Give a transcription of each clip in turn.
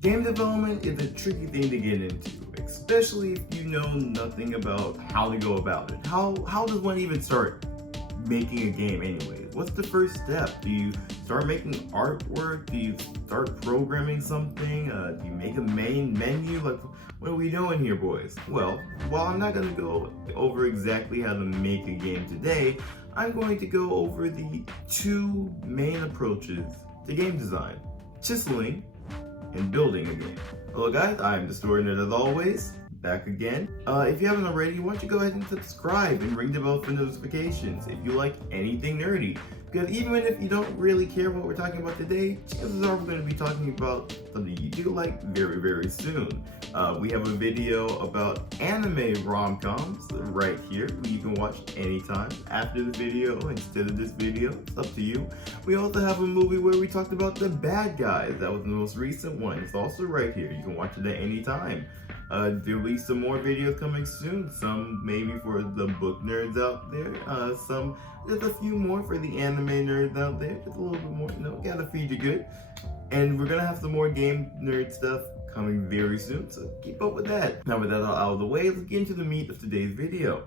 Game development is a tricky thing to get into, especially if you know nothing about how to go about it. How does one even start making a game anyway? What's the first step? Do you start making artwork? Do you start programming something? Do you make a main menu? Like, what are we doing here, boys? Well, while I'm not going to go over exactly how to make a game today, I'm going to go over the two main approaches to game design: chiseling and building a game. Hello guys, I'm the Story Nerd as always, back again. If you haven't already, why don't you go ahead and subscribe and ring the bell for notifications if you like anything nerdy. Because even if you don't really care what we're talking about today, chances are we're going to be talking about something you do like very, very soon. We have a video about anime rom-coms right here, you can watch anytime after the video instead of this video. It's up to you. We also have a movie where we talked about The Bad Guys. That was the most recent one. It's also right here. You can watch it at any time. There'll be some more videos coming soon, some maybe for the book nerds out there, there's a few more for the anime nerds out there, just a little bit more, gotta feed you good. And we're gonna have some more game nerd stuff coming very soon, so keep up with that. Now with that all out of the way, let's get into the meat of today's video.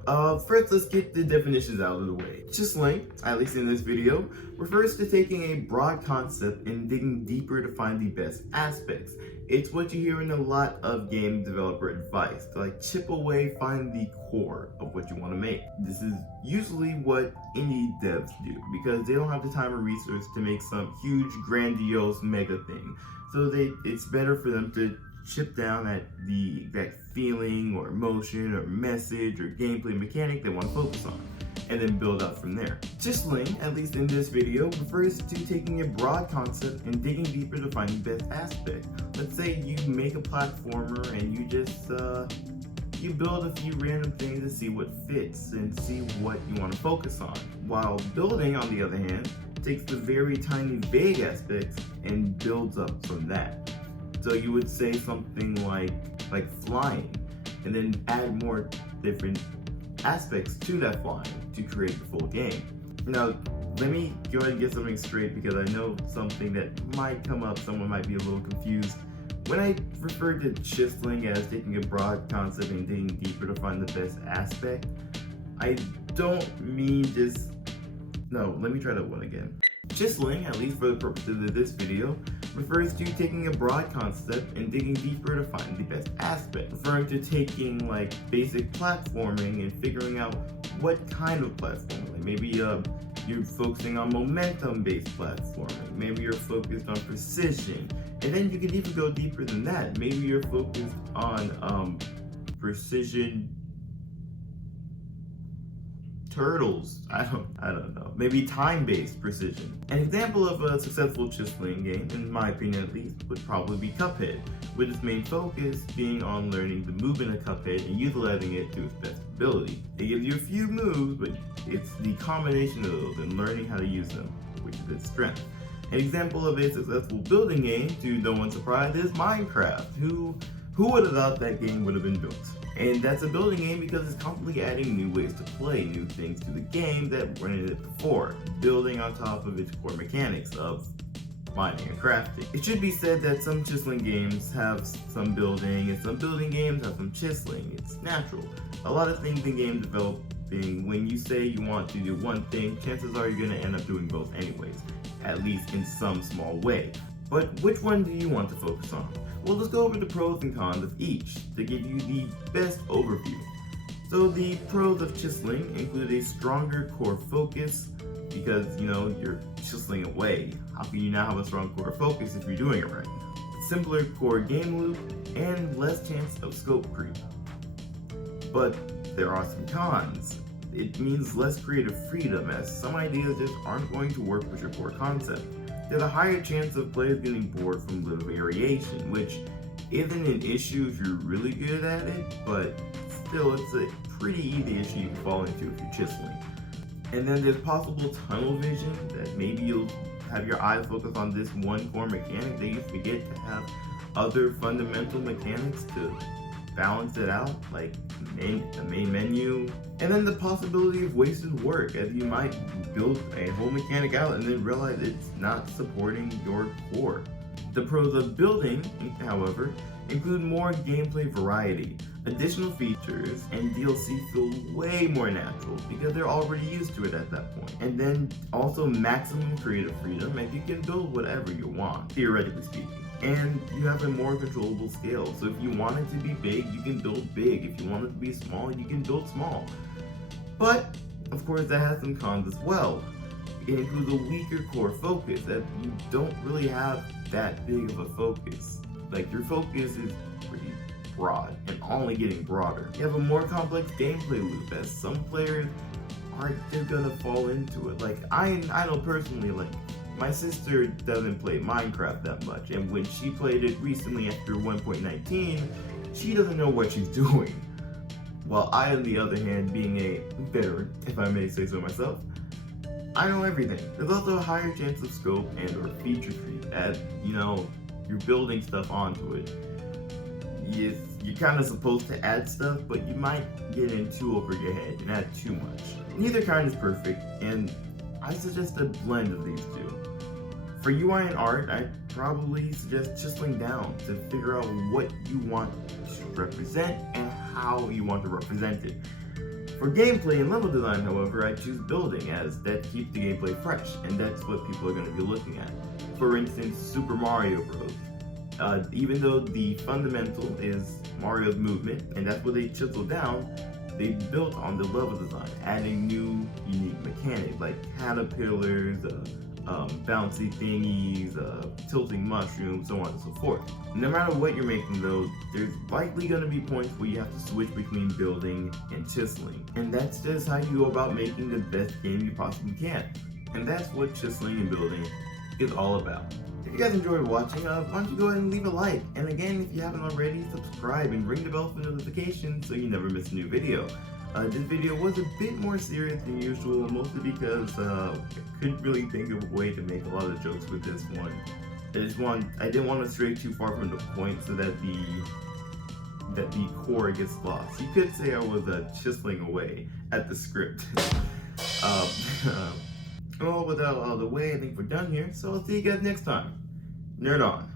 First, let's get the definitions out of the way. Chiseling, at least in this video, refers to taking a broad concept and digging deeper to find the best aspects. It's what you hear in a lot of game developer advice, to like chip away, find the core of what you want to make. This is usually what indie devs do because they don't have the time or resource to make some huge, grandiose mega thing. So it's better for them to chip down at the exact feeling or emotion or message or gameplay mechanic they want to focus on, and then build up from there. Chiseling, at least in this video, refers to taking a broad concept and digging deeper to find the best aspect. Let's say you make a platformer and you just you build a few random things to see what fits and see what you want to focus on. While building, on the other hand, takes the very tiny vague aspects and builds up from that. So you would say something like flying, and then add more different aspects to that flying to create the full game. Now, let me go ahead and get something straight because I know something that might come up, someone might be a little confused. When I refer to chiseling as taking a broad concept and digging deeper to find the best aspect, I don't mean just, no, let me try that one again. Chiseling, at least for the purposes of this video, refers to taking a broad concept and digging deeper to find the best aspect, referring to taking like basic platforming and figuring out what kind of platforming. Like maybe you're focusing on momentum-based platforming, maybe you're focused on precision, and then you can even go deeper than that. Maybe you're focused on precision turtles. I don't know. Maybe time-based precision. An example of a successful chiseling game, in my opinion at least, would probably be Cuphead, with its main focus being on learning the movement of Cuphead and utilizing it to its best ability. It gives you a few moves, but it's the combination of those and learning how to use them, which is its strength. An example of a successful building game, to no one's surprise, is Minecraft. Who would have thought that game would have been built? And that's a building game because it's constantly adding new ways to play, new things to the game that weren't in it before, building on top of its core mechanics of mining and crafting. It should be said that some chiseling games have some building, and some building games have some chiseling. It's natural. A lot of things in game developing, when you say you want to do one thing, chances are you're going to end up doing both anyways, at least in some small way. But which one do you want to focus on? Well, let's go over the pros and cons of each to give you the best overview. So the pros of chiseling include a stronger core focus because, you're chiseling away. How can you now have a strong core focus if you're doing it right? Simpler core game loop and less chance of scope creep. But there are some cons. It means less creative freedom as some ideas just aren't going to work with your core concept. There's a higher chance of players getting bored from little variation, which isn't an issue if you're really good at it, but still it's a pretty easy issue you can fall into if you're chiseling. And then there's possible tunnel vision, that maybe you'll have your eye focus on this one core mechanic that you forget to have other fundamental mechanics to balance it out, like the main menu. And then the possibility of wasted work, as you might build a whole mechanic out and then realize it's not supporting your core. The pros of building, however, include more gameplay variety. Additional features and DLC feel way more natural because they're already used to it at that point. And then also maximum creative freedom, and you can build whatever you want, theoretically speaking. And you have a more controllable scale. So if you want it to be big, you can build big. If you want it to be small, you can build small. But, of course, that has some cons as well. It includes a weaker core focus, that you don't really have that big of a focus. Like, your focus is pretty broad and only getting broader. You have a more complex gameplay loop, as some players they're gonna fall into it. Like, I know personally, like, my sister doesn't play Minecraft that much, and when she played it recently after 1.19, she doesn't know what she's doing. While I, on the other hand, being a veteran, if I may say so myself, I know everything. There's also a higher chance of scope and or feature creep, as, you know, you're building stuff onto it. You're kind of supposed to add stuff, but you might get in too over your head and add too much. Neither kind is perfect, and I suggest a blend of these two. For UI and art, I'd probably suggest chiseling down to figure out what you want to represent and how you want to represent it. For gameplay and level design, however, I choose building, as that keeps the gameplay fresh, and that's what people are going to be looking at. For instance, Super Mario Bros. Even though the fundamental is Mario's movement, and that's what they chiseled down, they built on the level design, adding new, unique mechanics like caterpillars, bouncy thingies, tilting mushrooms, so on and so forth. No matter what you're making though, there's likely going to be points where you have to switch between building and chiseling. And that's just how you go about making the best game you possibly can. And that's what chiseling and building is all about. If you guys enjoyed watching, why don't you go ahead and leave a like. And again, if you haven't already, subscribe and ring the bell for notifications so you never miss a new video. This video was a bit more serious than usual, mostly because I couldn't really think of a way to make a lot of jokes with this one. I didn't want to stray too far from the point so that the core gets lost. You could say I was chiseling away at the script. Well, with that out of the way, I think we're done here, so I'll see you guys next time. Nerd on.